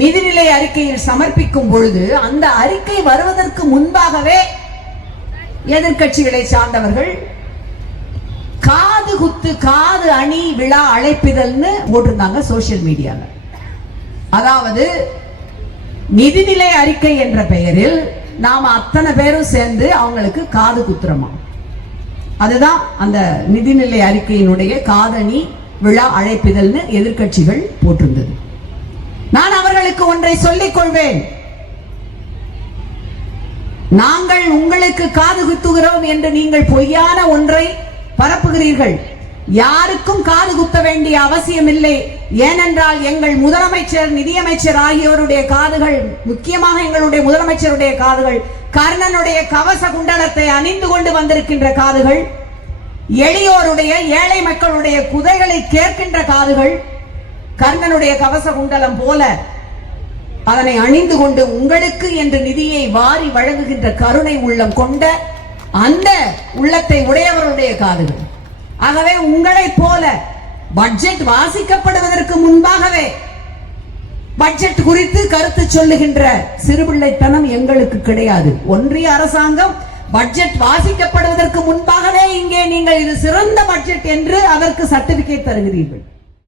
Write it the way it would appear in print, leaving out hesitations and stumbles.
நிதிநிலை அறிக்கையில் சமர்ப்பிக்கும் பொழுது அந்த அறிக்கை வருவதற்கு முன்பாகவே எதிர்கட்சிகளை சார்ந்தவர்கள் காது குத்து காது அணி விழா அழைப்பிதழ்னு போட்டிருந்தாங்க சோசியல் மீடியால. அதாவது நிதிநிலை அறிக்கை என்ற பெயரில் நாம அத்தனை பேரும் சேர்ந்து அவங்களுக்கு காது குத்துறோமா. அதுதான் அந்த நிதிநிலை அறிக்கையினுடைய காதணி விழா அழைப்பிதழ்னு எதிர்கட்சிகள் போட்டிருந்தது. நான் அவர்களுக்கு ஒன்றை சொல்லிக் கொள்வேன். நாங்கள் உங்களுக்கு காது குத்துகிறோம் என்று நீங்கள் பொய்யான ஒன்றை பரப்புகிறீர்கள். யாருக்கும் காது குத்த வேண்டிய அவசியம் இல்லை. ஏனென்றால் எங்கள் முதலமைச்சர், நிதியமைச்சர் ஆகியோருடைய காதுகள், முக்கியமாக எங்களுடைய முதலமைச்சருடைய காதுகள் கர்ணனுடைய கவச குண்டலத்தை அணிந்து கொண்டு வந்திருக்கின்ற காதுகள், எளியோருடைய ஏழை மக்களுடைய குதைகளை கேட்கின்ற காதுகள், கர்ணனுடைய கவச குண்டலம் போல அதனை அணிந்து கொண்டு உங்களுக்கு என்று நிதியை வாரி வழங்குகின்ற கருணை உள்ளம் கொண்ட அந்த உள்ளத்தை உடையவருடைய காதுகள். ஆகவே உங்களைப் போல பட்ஜெட் வாசிக்கப்படுவதற்கு முன்பாகவே பட்ஜெட் குறித்து கருத்து சொல்லுகின்ற சிறுபிள்ளைத்தனம் எங்களுக்கு கிடையாது. ஒன்றிய அரசாங்கம் பட்ஜெட் வாசிக்கப்படுவதற்கு முன்பாகவே இங்கே நீங்கள் இது சிறந்த பட்ஜெட் என்று அதற்கு சர்டிபிகேட் தருகிறீர்கள்.